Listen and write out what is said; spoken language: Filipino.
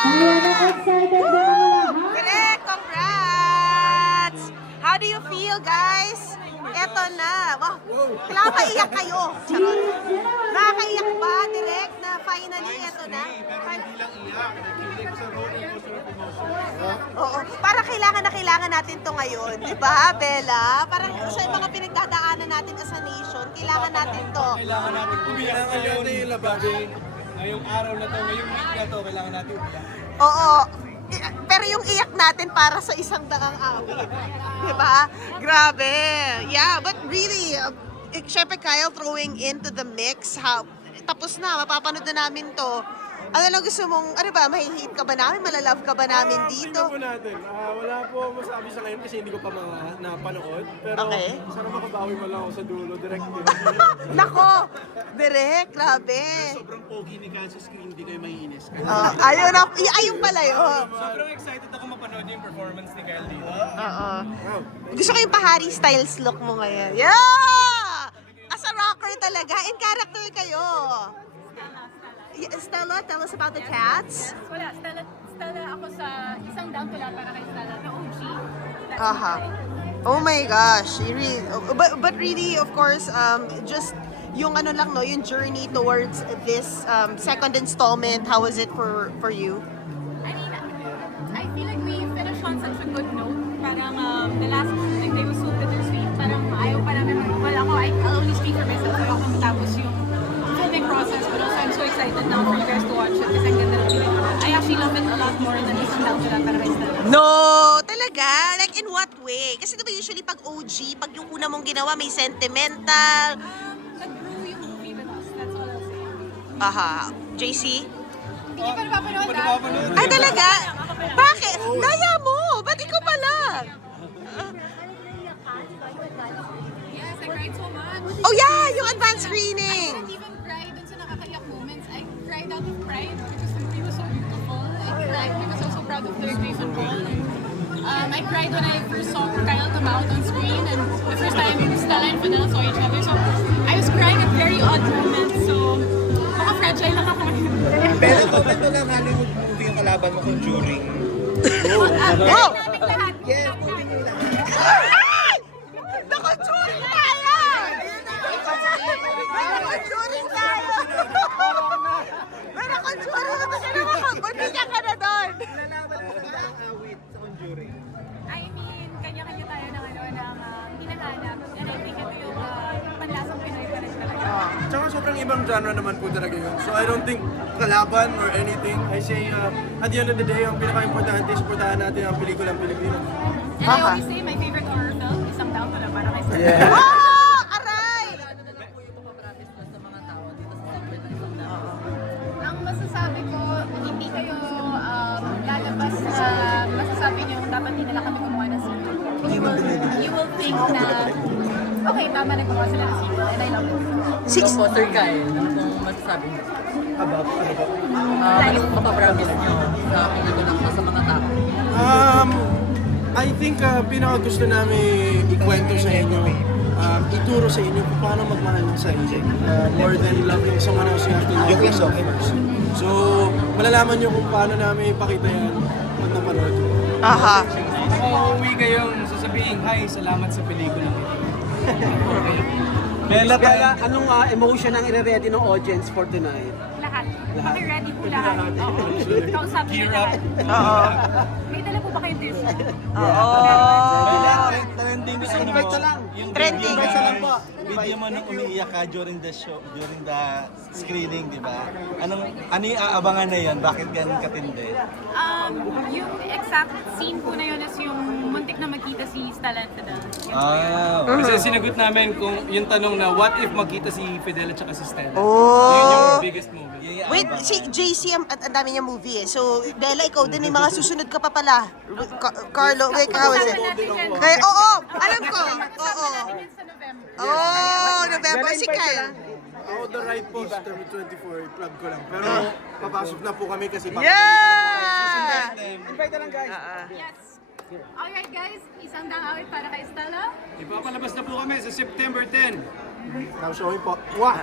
Excited na ang lahat. Correct! Congrats! How do you feel, guys? Eto na. Wow. Kailangan maiyak kayo. Charot. Nakakaiyak ba, direct, na finally, eto na? Hindi lang iyak, nakikilig sa roller coaster of emotions. Oo. Para kailangan natin to ngayon. Di ba, Bella? Parang sa mga pinagdadaanan natin as a nation, kailangan natin to. Kailangan natin umiyak ngayon. Ngayong araw na to, ngayong week na to, kailangan natin umiyak. Oo. Pero yung iyak natin para sa isang daang awit. Diba? Grabe. Yeah, but really, syempre Kyle throwing into the mix, tapos na, mapapanood na namin to. Ano lang gusto mong, ano ba, mahihit ka ba namin? Malalove ka ba namin dito? Tingnan po natin. Wala po masabi sa ngayon kasi hindi ko pa napanood. Pero Okay. sana makabawi mo lang ako sa dulo. Direct din. Nako! Direct, grabe. Sobrang pogi ni Kyle sa screen, hindi kayo maiinis. Ayun pala yun. Sobrang excited ako mapanood yung performance ni Kyle dito. Oo. Wow. Gusto ko yung pahari styles look mo ngayon. Yeah! As a rocker talaga, in character kayo. Stella, tell us about the cats. Wala, Stella ako sa isang down tula para kay Stella, na OG. That's Aha. my- Oh my gosh, you really, but really, of course, just yung ano lang no, yung journey towards this second installment. How was it for you? I mean, I feel like we finished on such a good note. Parang the last shooting day was so bittersweet. Parang ayaw pa namin, well ako, I'll only speak for myself. Ayaw ko matapos yung filming process. But also, I'm so excited now for you guys to watch it kasi ang ganda ng pelikula. I actually love it a lot more than isang down tula para kay Stella. No, talaga? Like in what way? Kasi diba usually pag OG, pag yung una mong ginawa may sentimental. Nag-grew yung movie with us. That's all I'll say. Aha. JC? Hindi ko pa napapanood Ano ba panood? Ay talaga? Bakit? Daya mo! Ba't ikaw pala? Yes, I cried so much. Oh yeah, yung advanced I screening. didn't even cry dun sa nakakaiyak moments. I cried out of pride because the movie was so beautiful. I cried because I was so proud of Derek Jason Paul. I cried when I first saw Kyle come out on screen and the first time Stella and Fidel saw each other. So I was crying at very odd moments. So baka fragile lang ako. Pero ito lang Hollywood movie yung kalaban mo Conjuring. Wow! Namin lahat. Yes, movie nyo lang. Ay! Naka-juring tayo! Naka-juring tayo! Naka-juring ito ka na makapagpapika ka na doon! Lalaban mo ganda ang awit sa Conjuring. I mean, kanya-kanya tayo ng hinahanap. And I think ito yung panlasang Pinoy pa rin talaga. Tsaka sobrang ibang genre naman po talaga yun. So I don't think kalaban or anything. I say, at the end of the day, ang pinaka-importante is supportahan natin ang pelikulang Pilipino. And I always say my favorite horror film, isang down pala para kay Stella. Oh! Aray! Ang masasabi ko, hindi kayo lalabas na masasabi niyo dapat hindi nila kami gumawa ng sequel. You will think na, okay, tama na gumawa sila ng sequel and I love it. Six. Ikaw po, Sir Kyle, ano pong masasabi niyo? About ano po? Ano pong mapapromise niyo sa pelikula ko sa mga tao? I think pinaka gusto namin ikwento sa inyo, ituro sa inyo kung paano magmahal ng sarili. More than loving someone else, you have to love yourself first. So, malalaman nyo kung paano namin ipakita yan pag napanood. Aha. Uuwi kayong sasabihin, hi, salamat sa pelikula ito. Bella, anong emotion ang i-ready ng audience for tonight? Lahat. Paki-ready po lahat. Oo. Kausapin niyo Gear up. lahat. Oo. May dala po ba kayong tissue? Oo. Trending na Invite na lang. Yung Trending. video mo, video mo nung umiiyak ka during the show, during the screening, di ba? Ano yung aabangan na yan? Bakit ganun katindi? Yung exact scene po na yun is yung muntik na magkita si Stella and Fidel. Kasi sinagot namin kung yung tanong na what if magkita si Fidel at saka si Stella. Oh. Yun yung biggest movie. Wait, si JC, ang dami niya movie eh. So, Bella, ikaw din, may mga susunod ka pa pala. Carlo, wait, how is it? Kaya, oo, alam ko. Oo. Sa November. Oh, November, si Kyle. Ako the right post, term 24, plug ko lang. Pero papasok na po kami kasi Yeah! Invite na lang guys. Yes. Alright guys, isang awit para kay Stella. Ipapalabas na po kami sa September 10. Now showing po. Wow!